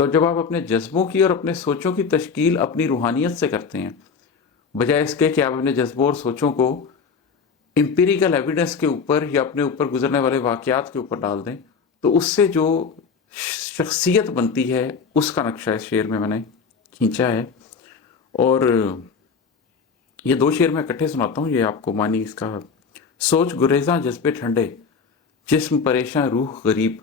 تو جب آپ اپنے جذبوں کی اور اپنے سوچوں کی تشکیل اپنی روحانیت سے کرتے ہیں، بجائے اس کے کہ آپ اپنے جذبوں اور سوچوں کو امپیریکل ایویڈنس کے اوپر یا اپنے اوپر گزرنے والے واقعات کے اوپر ڈال دیں، تو اس سے جو شخصیت بنتی ہے اس کا نقشہ اس شعر میں نے کھینچا ہے۔ اور یہ دو شعر میں اکٹھے سناتا ہوں، یہ آپ کو معنی اس کا۔ سوچ گریزاں جذبے ٹھنڈے، جسم پریشاں روح غریب۔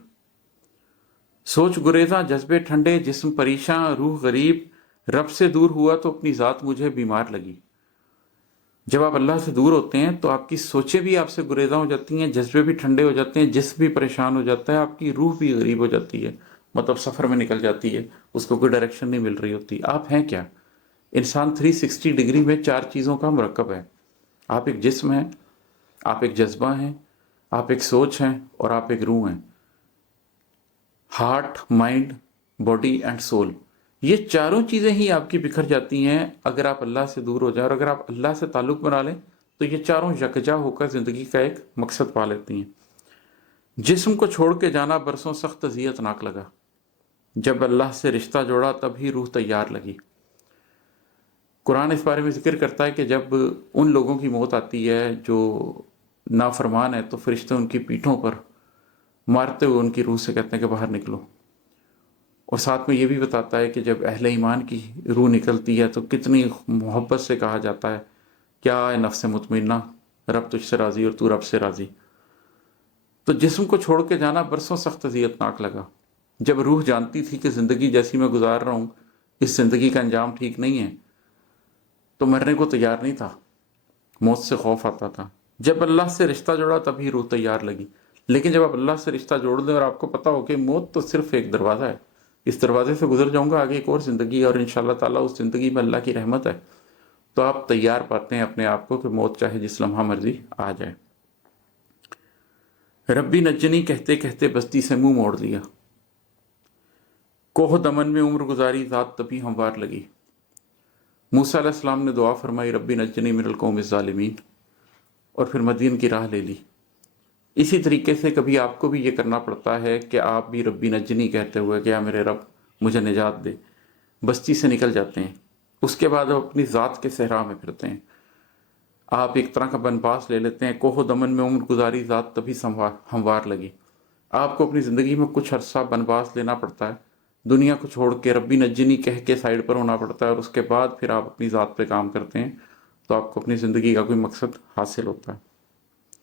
سوچ گریزاں جذبے ٹھنڈے، جسم پریشاں روح غریب، رب سے دور ہوا تو اپنی ذات مجھے بیمار لگی۔ جب آپ اللہ سے دور ہوتے ہیں تو آپ کی سوچیں بھی آپ سے گریزاں ہو جاتی ہیں، جذبے بھی ٹھنڈے ہو جاتے ہیں، جسم بھی پریشان ہو جاتا ہے، آپ کی روح بھی غریب ہو جاتی ہے، مطلب سفر میں نکل جاتی ہے، اس کو کوئی ڈائریکشن نہیں مل رہی ہوتی۔ آپ ہیں کیا؟ انسان 360 ڈگری میں 4 چیزوں کا مرکب ہے۔ آپ ایک جسم ہیں، آپ ایک جذبہ ہیں، آپ ایک سوچ ہیں، اور آپ ایک روح ہیں۔ Heart, mind, body and civil, یہ چاروں چیزیں ہی آپ کی بکھر جاتی ہیں اگر آپ اللہ سے دور ہو جائیں، اور اگر آپ اللہ سے تعلق بنا لیں تو یہ چاروں یکجا ہو کر زندگی کا ایک مقصد پا لیتی ہیں۔ جسم کو چھوڑ کے جانا برسوں سخت اذیت ناک لگا، جب اللہ سے رشتہ جوڑا تب ہی روح تیار لگی۔ قرآن اس بارے میں ذکر کرتا ہے کہ جب ان لوگوں کی موت آتی ہے جو نافرمان ہے تو فرشتے ان کی پیٹھوں پر مارتے ہوئے ان کی روح سے کہتے ہیں کہ باہر نکلو۔ اور ساتھ میں یہ بھی بتاتا ہے کہ جب اہل ایمان کی روح نکلتی ہے تو کتنی محبت سے کہا جاتا ہے، کیا اے نفس مطمئنہ، رب تجھ سے راضی اور تو رب سے راضی۔ تو جسم کو چھوڑ کے جانا برسوں سخت اذیت ناک لگا، جب روح جانتی تھی کہ زندگی جیسی میں گزار رہا ہوں اس زندگی کا انجام ٹھیک نہیں ہے، تو مرنے کو تیار نہیں تھا، موت سے خوف آتا تھا۔ جب اللہ سے رشتہ جوڑا تبھی روح تیار لگی۔ لیکن جب آپ اللہ سے رشتہ جوڑ دیں اور آپ کو پتا ہو کہ موت تو صرف ایک دروازہ ہے، اس دروازے سے گزر جاؤں گا، آگے ایک اور زندگی ہے، اور انشاءاللہ تعالیٰ اس زندگی میں اللہ کی رحمت ہے، تو آپ تیار پاتے ہیں اپنے آپ کو کہ موت چاہے جس لمحہ مرضی آ جائے۔ ربی نجنی کہتے کہتے بستی سے منہ موڑ لیا، کوہ دمن میں عمر گزاری ذات تبھی ہموار لگی۔ موسیٰ علیہ السلام نے دعا فرمائی ربی نجنی من القوم الظالمین، اور پھر مدین کی راہ لے لی۔ اسی طریقے سے کبھی آپ کو بھی یہ کرنا پڑتا ہے کہ آپ بھی ربی نجنی کہتے ہوئے کہ یا میرے رب مجھے نجات دے، بستی سے نکل جاتے ہیں۔ اس کے بعد آپ اپنی ذات کے صحرا میں پھرتے ہیں، آپ ایک طرح کا بنپاس لے لیتے ہیں، کوہ دمن میں عمر گزاری ذات تبھی ہموار لگی۔ آپ کو اپنی زندگی میں کچھ عرصہ بنپاس لینا پڑتا ہے، دنیا کو چھوڑ کے ربی نجنی کہہ کے سائڈ پر ہونا پڑتا ہے، اور اس کے بعد پھر آپ اپنی ذات پہ کام کرتے ہیں تو آپ کو اپنی زندگی کا کوئی مقصد حاصل ہوتا ہے۔